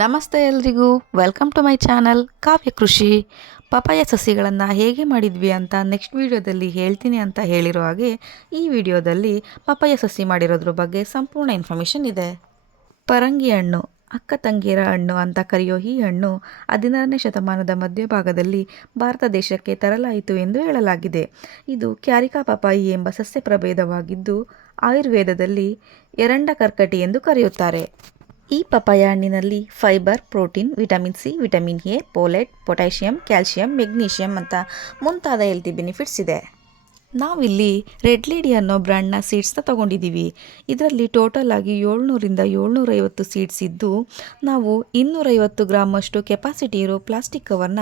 ನಮಸ್ತೆ ಎಲ್ರಿಗೂ. Welcome to my channel Kavya Krishi. Papaya ಸಸಿಗಳನ್ನು ಹೇಗೆ ಮಾಡಿದ್ವಿ ಅಂತ ನೆಕ್ಸ್ಟ್ ವಿಡಿಯೋದಲ್ಲಿ ಹೇಳ್ತೀನಿ ಅಂತ ಹೇಳಿರೋ ಹಾಗೆ ಈ ವಿಡಿಯೋದಲ್ಲಿ ಪಪಾಯ ಸಸಿ ಮಾಡಿರೋದ್ರ ಬಗ್ಗೆ ಸಂಪೂರ್ಣ ಇನ್ಫಾರ್ಮೇಷನ್ ಇದೆ. ಪರಂಗಿ ಹಣ್ಣು, ಅಕ್ಕ ತಂಗಿಯರ ಹಣ್ಣು ಅಂತ ಕರೆಯೋ ಈ ಹಣ್ಣು ಹದಿನಾರನೇ ಶತಮಾನದ ಮಧ್ಯಭಾಗದಲ್ಲಿ ಭಾರತ ದೇಶಕ್ಕೆ ತರಲಾಯಿತು ಎಂದು ಹೇಳಲಾಗಿದೆ. ಇದು ಕ್ಯಾರಿಕಾ ಪಪಾಯಿ ಎಂಬ ಸಸ್ಯ ಪ್ರಭೇದವಾಗಿದ್ದು, ಆಯುರ್ವೇದದಲ್ಲಿ ಎರಂಡ ಕರ್ಕಟಿ ಎಂದು ಕರೆಯುತ್ತಾರೆ. ಈ ಪಪಾಯ ಹಣ್ಣಿನಲ್ಲಿ fibre, protein, vitamin C, vitamin A, folate, potassium, calcium, magnesium ಅಂತ ಮುಂತಾದ ಹೆಲ್ತಿ ಬೆನಿಫಿಟ್ಸ್ ಇದೆ. ನಾವಿಲ್ಲಿ ರೆಡ್ ಲೇಡಿ ಅನ್ನೋ ಬ್ರ್ಯಾಂಡ್ನ ಸೀಡ್ಸ್ನ ತೊಗೊಂಡಿದ್ದೀವಿ. ಇದರಲ್ಲಿ ಟೋಟಲ್ ಆಗಿ ಏಳ್ನೂರಿಂದ ಏಳ್ನೂರೈವತ್ತು ಸೀಡ್ಸ್ ಇದ್ದು, ನಾವು ಇನ್ನೂರೈವತ್ತು ಗ್ರಾಮಷ್ಟು ಕೆಪಾಸಿಟಿ ಇರೋ ಪ್ಲಾಸ್ಟಿಕ್ ಕವರ್ನ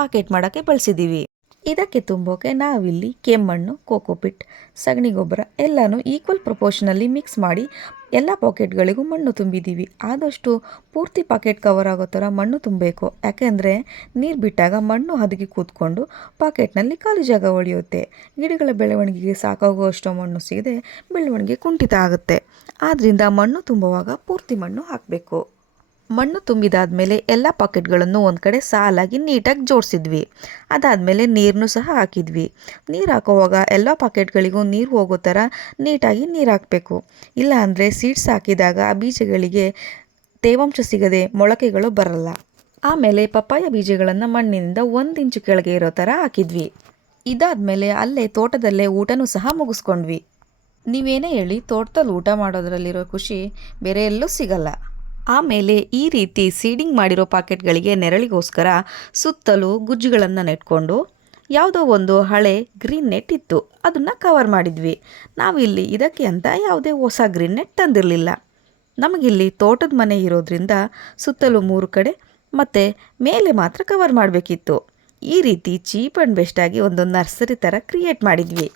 ಪಾಕೆಟ್ ಮಾಡೋಕ್ಕೆ ಬಳಸಿದ್ದೀವಿ. ಇದಕ್ಕೆ ತುಂಬೋಕೆ ನಾವಿಲ್ಲಿ ಕೆಮ್ಮಣ್ಣು ಕೋಕೋಪಿಟ್ ಸಗಣಿ ಗೊಬ್ಬರ ಎಲ್ಲನೂ ಈಕ್ವಲ್ ಪ್ರಪೋರ್ಷನಲ್ಲಿ ಮಿಕ್ಸ್ ಮಾಡಿ ಎಲ್ಲ ಪಾಕೆಟ್ಗಳಿಗೂ ಮಣ್ಣು ತುಂಬಿದ್ದೀವಿ ಆದಷ್ಟು ಪೂರ್ತಿ ಪಾಕೆಟ್ ಕವರ್ ಆಗೋ ಥರ ಮಣ್ಣು ತುಂಬಬೇಕು. ಯಾಕೆಂದರೆ ನೀರು ಬಿಟ್ಟಾಗ ಮಣ್ಣು ಹದಗಿ ಕೂತ್ಕೊಂಡು ಪಾಕೆಟ್ನಲ್ಲಿ ಖಾಲಿ ಜಾಗ ಉಳಿಯುತ್ತೆ ಗಿಡಗಳ ಬೆಳವಣಿಗೆಗೆ ಸಾಕಾಗುವಷ್ಟು ಮಣ್ಣು ಸಿಗದೆ ಬೆಳವಣಿಗೆ ಕುಂಠಿತ ಆಗುತ್ತೆ. ಆದ್ದರಿಂದ ಮಣ್ಣು ತುಂಬುವಾಗ ಪೂರ್ತಿ ಮಣ್ಣು ಹಾಕಬೇಕು. ಮಣ್ಣು ತುಂಬಿದಾದ್ಮೇಲೆ ಎಲ್ಲ ಪಾಕೆಟ್ಗಳನ್ನು ಒಂದು ಕಡೆ ಸಾಲಾಗಿ ನೀಟಾಗಿ ಜೋಡಿಸಿದ್ವಿ. ಅದಾದಮೇಲೆ ನೀರನ್ನು ಸಹ ಹಾಕಿದ್ವಿ. ನೀರು ಹಾಕೋವಾಗ ಎಲ್ಲ ಪಾಕೆಟ್ಗಳಿಗೂ ನೀರು ಹೋಗೋ ಥರ ನೀಟಾಗಿ ನೀರು ಹಾಕಬೇಕು. ಇಲ್ಲ ಅಂದರೆ ಸೀಡ್ಸ್ ಹಾಕಿದಾಗ ಆ ಬೀಜಗಳಿಗೆ ತೇವಾಂಶ ಸಿಗದೆ ಮೊಳಕೆಗಳು ಬರಲ್ಲ. ಆಮೇಲೆ ಪಪ್ಪಾಯ ಬೀಜಗಳನ್ನು ಮಣ್ಣಿನಿಂದ ಒಂದು ಇಂಚು ಕೆಳಗೆ ಇರೋ ಥರ ಹಾಕಿದ್ವಿ. ಇದಾದಮೇಲೆ ಅಲ್ಲೇ ತೋಟದಲ್ಲೇ ಊಟನೂ ಸಹ ಮುಗಿಸ್ಕೊಂಡ್ವಿ. ನೀವೇನೇ ಹೇಳಿ ತೋಟದಲ್ಲಿ ಊಟ ಮಾಡೋದರಲ್ಲಿರೋ ಖುಷಿ ಬೇರೆ ಎಲ್ಲೂ ಸಿಗಲ್ಲ. ಆಮೇಲೆ ಈ ರೀತಿ ಸೀಡಿಂಗ್ ಮಾಡಿರೋ ಪಾಕೆಟ್ಗಳಿಗೆ ನೆರಳಿಗೋಸ್ಕರ ಸುತ್ತಲೂ ಗುಜ್ಜುಗಳನ್ನು ನೆಟ್ಕೊಂಡು ಯಾವುದೋ ಒಂದು ಹಳೆ ಗ್ರೀನ್ ನೆಟ್ ಇತ್ತು, ಅದನ್ನು ಕವರ್ ಮಾಡಿದ್ವಿ. ನಾವಿಲ್ಲಿ ಇದಕ್ಕೆ ಅಂತ ಯಾವುದೇ ಹೊಸ ಗ್ರೀನ್ ನೆಟ್ ತಂದಿರಲಿಲ್ಲ. ನಮಗಿಲ್ಲಿ ತೋಟದ ಮನೆ ಇರೋದ್ರಿಂದ ಸುತ್ತಲೂ ಮೂರು ಕಡೆ ಮತ್ತು ಮೇಲೆ ಮಾತ್ರ ಕವರ್ ಮಾಡಬೇಕಿತ್ತು. ಈ ರೀತಿ ಚೀಪ್ ಆ್ಯಂಡ್ ಬೆಸ್ಟಾಗಿ ಒಂದು ನರ್ಸರಿ ಥರ ಕ್ರಿಯೇಟ್ ಮಾಡಿದ್ವಿ.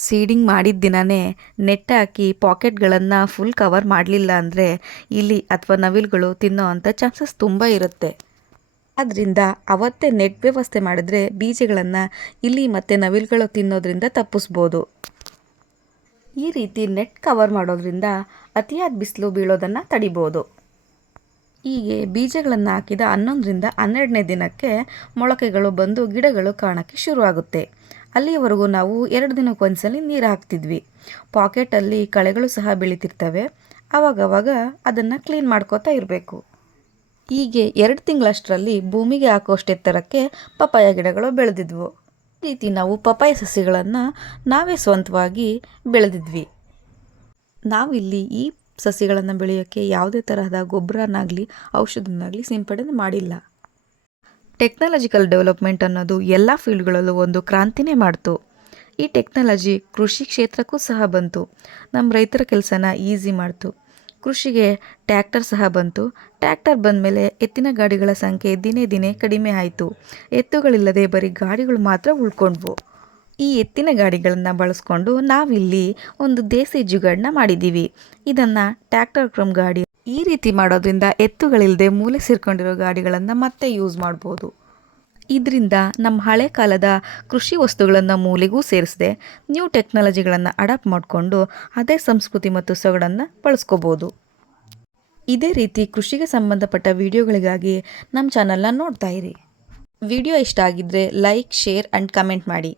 ಸೀಡಿಂಗ್ ಮಾಡಿದ ದಿನವೇ ನೆಟ್ ಹಾಕಿ ಪಾಕೆಟ್ಗಳನ್ನು ಫುಲ್ ಕವರ್ ಮಾಡಲಿಲ್ಲ ಅಂದರೆ ಇಲಿ ಅಥವಾ ನವಿಲುಗಳು ತಿನ್ನೋ ಅಂಥ ಚಾನ್ಸಸ್ ತುಂಬ ಇರುತ್ತೆ. ಆದ್ದರಿಂದ ಅವತ್ತೇ ನೆಟ್ ವ್ಯವಸ್ಥೆ ಮಾಡಿದ್ರೆ ಬೀಜಗಳನ್ನು ಇಲಿ ಮತ್ತು ನವಿಲುಗಳು ತಿನ್ನೋದ್ರಿಂದ ತಪ್ಪಿಸ್ಬೋದು. ಈ ರೀತಿ ನೆಟ್ ಕವರ್ ಮಾಡೋದ್ರಿಂದ ಅತಿಯಾದ ಬಿಸಿಲು ಬೀಳೋದನ್ನು ತಡಿಬೋದು. ಹೀಗೆ ಬೀಜಗಳನ್ನು ಹಾಕಿದ ಹನ್ನೊಂದರಿಂದ ಹನ್ನೆರಡನೇ ದಿನಕ್ಕೆ ಮೊಳಕೆಗಳು ಬಂದು ಗಿಡಗಳು ಕಾಣೋಕ್ಕೆ ಶುರುವಾಗುತ್ತೆ. ಅಲ್ಲಿಯವರೆಗೂ ನಾವು ಎರಡು ದಿನಕ್ಕೊಂದ್ಸಲಿ ನೀರು ಹಾಕ್ತಿದ್ವಿ. ಪಾಕೆಟಲ್ಲಿ ಕಳೆಗಳು ಸಹ ಬೆಳೀತಿರ್ತವೆ. ಆವಾಗವಾಗ ಅದನ್ನು ಕ್ಲೀನ್ ಮಾಡ್ಕೋತಾ ಇರಬೇಕು. ಹೀಗೆ ಎರಡು ತಿಂಗಳಷ್ಟರಲ್ಲಿ ಭೂಮಿಗೆ ಹಾಕೋಷ್ಟು ಎತ್ತರಕ್ಕೆ ಪಪಾಯ ಗಿಡಗಳು ಬೆಳೆದಿದ್ವು. ಈ ರೀತಿ ನಾವು ಪಪಾಯ ಸಸಿಗಳನ್ನು ನಾವೇ ಸ್ವಂತವಾಗಿ ಬೆಳೆದಿದ್ವಿ. ನಾವಿಲ್ಲಿ ಈ ಸಸಿಗಳನ್ನು ಬೆಳೆಯೋಕ್ಕೆ ಯಾವುದೇ ತರಹದ ಗೊಬ್ಬರನಾಗಲಿ ಔಷಧನಾಗಲಿ ಸಿಂಪಡಣೆ ಮಾಡಿಲ್ಲ. ಟೆಕ್ನಾಲಜಿಕಲ್ ಡೆವಲಪ್ಮೆಂಟ್ ಅನ್ನೋದು ಎಲ್ಲ ಫೀಲ್ಡ್ಗಳಲ್ಲೂ ಒಂದು ಕ್ರಾಂತಿನೇ ಮಾಡ್ತು. ಈ ಟೆಕ್ನಾಲಜಿ ಕೃಷಿ ಕ್ಷೇತ್ರಕ್ಕೂ ಸಹ ಬಂತು. ನಮ್ಮ ರೈತರ ಕೆಲಸನ ಈಸಿ ಮಾಡ್ತು. ಕೃಷಿಗೆ ಟ್ಯಾಕ್ಟರ್ ಸಹ ಬಂತು. ಟ್ಯಾಕ್ಟರ್ ಬಂದಮೇಲೆ ಎತ್ತಿನ ಗಾಡಿಗಳ ಸಂಖ್ಯೆ ದಿನೇ ದಿನೇ ಕಡಿಮೆ ಆಯಿತು. ಎತ್ತುಗಳಿಲ್ಲದೆ ಬರೀ ಗಾಡಿಗಳು ಮಾತ್ರ ಉಳ್ಕೊಂಡ್ವು. ಈ ಎತ್ತಿನ ಗಾಡಿಗಳನ್ನು ಬಳಸ್ಕೊಂಡು ನಾವಿಲ್ಲಿ ಒಂದು ದೇಸಿ ಜುಗಾಡನ್ನ ಮಾಡಿದ್ದೀವಿ. ಇದನ್ನು ಟ್ಯಾಕ್ಟರ್ ಕ್ರಮ್ ಗಾಡಿ ಈ ರೀತಿ ಮಾಡೋದ್ರಿಂದ ಎತ್ತುಗಳಿಲ್ಲದೆ ಮೂಲೆ ಸೇರ್ಕೊಂಡಿರೋ ಗಾಡಿಗಳನ್ನು ಮತ್ತೆ ಯೂಸ್ ಮಾಡ್ಬೋದು. ಇದರಿಂದ ನಮ್ಮ ಹಳೆ ಕಾಲದ ಕೃಷಿ ವಸ್ತುಗಳನ್ನು ಮೂಲೆಗೂ ಸೇರಿಸದೆ ನ್ಯೂ ಟೆಕ್ನಾಲಜಿಗಳನ್ನು ಅಡಾಪ್ಟ್ ಮಾಡಿಕೊಂಡು ಅದೇ ಸಂಸ್ಕೃತಿ ಮತ್ತು ಸೊಗಡನ್ನು ಬಳಸ್ಕೋಬೋದು. ಇದೇ ರೀತಿ ಕೃಷಿಗೆ ಸಂಬಂಧಪಟ್ಟ ವಿಡಿಯೋಗಳಿಗಾಗಿ ನಮ್ಮ ಚಾನಲ್ನ ನೋಡ್ತಾ ಇರಿ. ವಿಡಿಯೋ ಇಷ್ಟ ಆಗಿದ್ದರೆ ಲೈಕ್ ಶೇರ್ ಆ್ಯಂಡ್ ಕಮೆಂಟ್ ಮಾಡಿ.